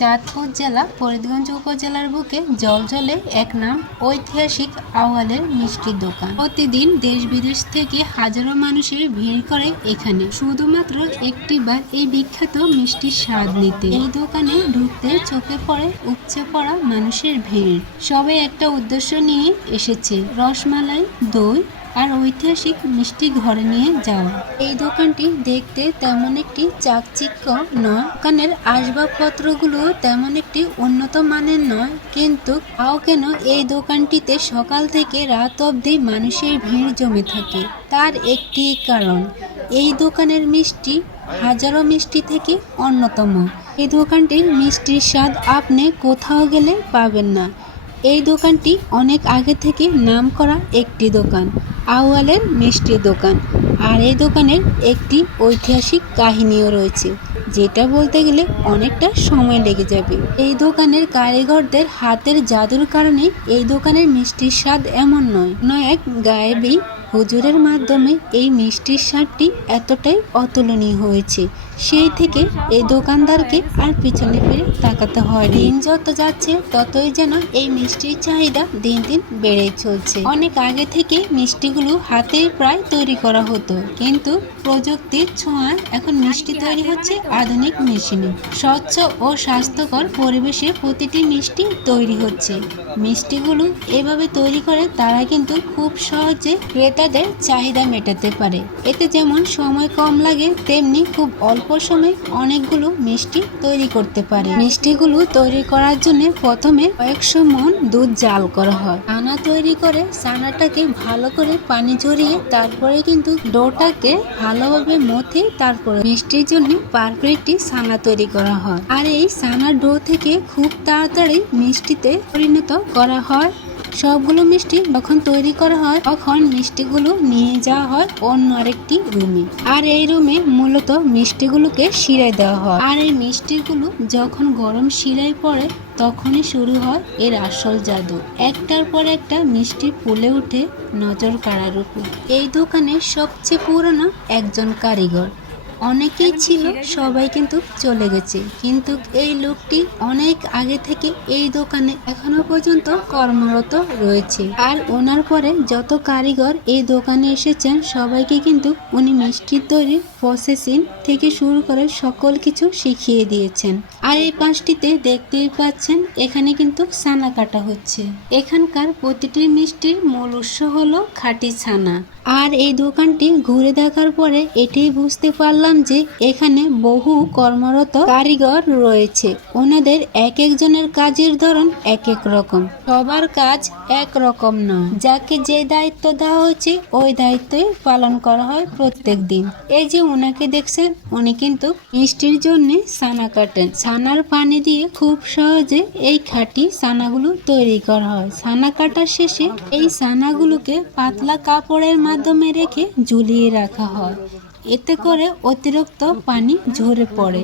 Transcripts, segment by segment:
চাঁদপুর জেলা, ফরিদগঞ্জ উপজেলার বুকে জলজলে এক নাম ঐতিহাসিক আওয়ালের মিষ্টির দোকান। প্রতিদিন দেশ বিদেশ থেকে হাজারো মানুষের ভিড় করে এখানে। শুধুমাত্র একটি বার এই বিখ্যাত মিষ্টির স্বাদ নিতে। এই দোকানে ঢুকতে চোখে পড়ে, উপচে পড়া মানুষের ভিড়। সবাই একটা উদ্দেশ্য নিয়ে এসেছে। রসমালাই, দই আর ঐতিহাসিক মিষ্টি ঘরে নিয়ে যাওয়া। এই দোকানটি দেখতে তেমন একটি চাকচিক্য নয়। দোকানের আসবাবপত্রগুলো তেমন একটি উন্নত মানের নয়, কিন্তু তাও কেন এই দোকানটিতে সকাল থেকে রাত অবধি মানুষের ভিড় জমে থাকে? তার একটি কারণ, এই দোকানের মিষ্টি হাজারো মিষ্টি থেকে অন্যতম। এই দোকানটির মিষ্টির স্বাদ আপনি কোথাও গেলে পাবেন না। এই দোকানটি অনেক আগে থেকে নাম করা একটি দোকান। আউয়ালের মিষ্টির দোকান। আর এই দোকানের একটি ঐতিহাসিক কাহিনীও রয়েছে, যেটা বলতে গেলে অনেকটা সময় লেগে যাবে। এই দোকানের কারিগরদের হাতের জাদুর কারণে এই দোকানের মিষ্টির স্বাদ এমন নয় নয় এক গায়েবী হুজুরের মাধ্যমে এই মিষ্টির স্বাদটি এতটাই অতুলনীয় হয়েছে, সেই থেকে এই দোকানদারকে আর পিছনে ফিরে তাকাতে হয় দিন যত যাচ্ছে, ততই যেন এই মিষ্টির চাহিদা দিন দিন বেড়ে চলছে। অনেক আগে থেকে মিষ্টিগুলো হাতে প্রায় তৈরি করা হতো, কিন্তু প্রযুক্তির ছোঁয়ায় এখন মিষ্টি তৈরি হচ্ছে আধুনিক মেশিনে। স্বচ্ছ ও স্বাস্থ্যকর পরিবেশে প্রতিটি মিষ্টি তৈরি হচ্ছে। মিষ্টিগুলো এভাবে তৈরি করে তারা কিন্তু খুব সহজে ক্রেতাদের চাহিদা মেটাতে পারে। এতে যেমন সময় কম লাগে, তেমনি খুব অল্প সময়ে অনেকগুলো মিষ্টি তৈরি করতে পারে। মিষ্টিগুলো তৈরি করার জন্য প্রথমে কয়েকশো মন দুধ জাল করা হয়। ছানা তৈরি করে ছানাটাকে ভালো করে পানি ঝরিয়ে তারপরে কিন্তু ডোটাকে ভালোভাবে মথে তারপরে মিষ্টির জন্য পারফেক্টটি ছানা তৈরি করা হয়। আর এই ছানার ডো থেকে খুব তাড়াতাড়ি মিষ্টিতে পরিণত করা হয়। সবগুলো মিষ্টি যখন তৈরি করা হয়, তখন মিষ্টিগুলো নিয়ে যাওয়া হয় অন্য আরেকটি রুমে। আর এই রুমে মূলত মিষ্টিগুলোকে শিরায় দেওয়া হয়। আর এই মিষ্টিগুলো যখন গরম শিরায় পড়ে, তখনই শুরু হয় এর আসল জাদু। একটার পর একটা মিষ্টি ফুলে উঠে নজর কাড়ার উপর। এই দোকানের সবচেয়ে পুরনো একজন কারিগর। অনেকেই ছিল, সবাই কিন্তু চলে গেছে। কিন্তু এই লোকটি অনেক আগে থেকে এই দোকানে এখনও পর্যন্ত কর্মরত রয়েছে। আর ওনার পরে যত কারিগর এই দোকানে এসেছেন, সবাইকে কিন্তু উনি মিষ্টির তৈরির প্রসেসিং থেকে শুরু করে সকল কিছু শিখিয়ে দিয়েছেন। আর এই পাঁচটিতে দেখতেই পাচ্ছেন, এখানে কিন্তু ছানা কাটা হচ্ছে। এখানকার প্রতিটি মিষ্টির মূল উৎস হলো খাঁটি ছানা। আর এই দোকানটি ঘুরে দেখার পরে এটাই বুঝতে পারলাম যে এখানে বহু কর্মরত কারিগর রয়েছে। ওনাদের এক একজনের কাজের ধরন এক এক রকম। সবার কাজ এক রকম নয়। যাকে যে দায়িত্ব দেওয়া হয়েছে, ওই দায়িত্বই পালন করা হয় প্রত্যেক দিন। এই যে ওনাকে দেখছেন, উনি কিন্তু মিষ্টির জন্য ছানা কাটেন। ছানার পানি দিয়ে খুব সহজে এই খাঁটি ছানাগুলো তৈরি করা হয়। ছানা কাটার শেষে এই ছানাগুলোকে পাতলা কাপড়ের মাধ্যমে রেখে ঝুলিয়ে রাখা হয়। এতে করে অতিরিক্ত পানি ঝরে পড়ে।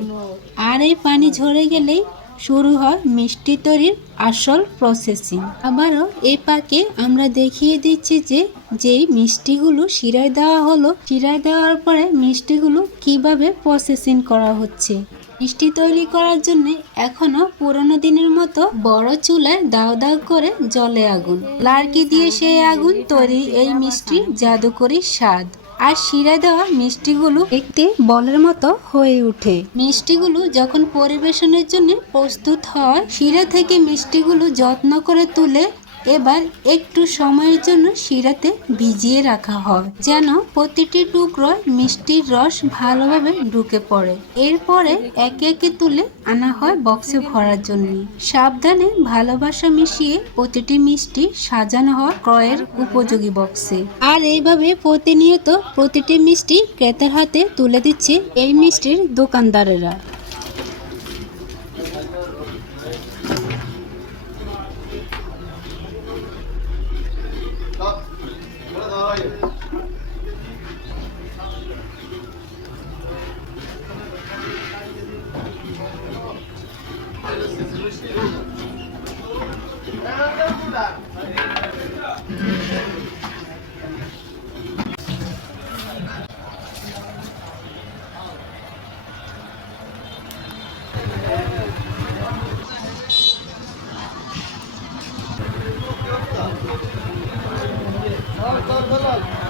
আর এই পানি ঝরে গেলেই শুরু হয় মিষ্টি তৈরির আসল প্রসেসিং আবারও এই পাকে আমরা দেখিয়ে দিচ্ছি যে যেই মিষ্টিগুলো শিরায় দেওয়া হলো, শিরায় দেওয়ার পরে মিষ্টিগুলো কীভাবে প্রসেসিং করা হচ্ছে। মিষ্টি তৈরি করার জন্য এখনও পুরনো দিনের মতো বড় চুলায় দাও দাও করে জলে আগুন। লার্কি দিয়ে সেই আগুন তৈরি এই মিষ্টি জাদুকরি স্বাদ। আর শিরা দেওয়া মিষ্টিগুলো একটি বলের মতো হয়ে উঠে মিষ্টিগুলো যখন পরিবেশনের জন্য প্রস্তুত হয়, শিরা থেকে মিষ্টিগুলো যত্ন করে তুলে এবার একটু সময়ের জন্য শিরাতে ভিজিয়ে রাখা হয় যেন প্রতিটি টুকরোয় মিষ্টির রস ভালোভাবে ঢুকে পড়ে। এরপরে একে একে তুলে আনা হয় বক্সে ভরার জন্য। সাবধানে ভালোবাসা মিশিয়ে প্রতিটি মিষ্টি সাজানো হয় ক্রয়ের উপযোগী বক্সে। আর এইভাবে প্রতিনিয়ত প্রতিটি মিষ্টি ক্রেতার হাতে তুলে দিচ্ছে এই মিষ্টির দোকানদারেরা। Sağ ol, sağ ol, sağ ol.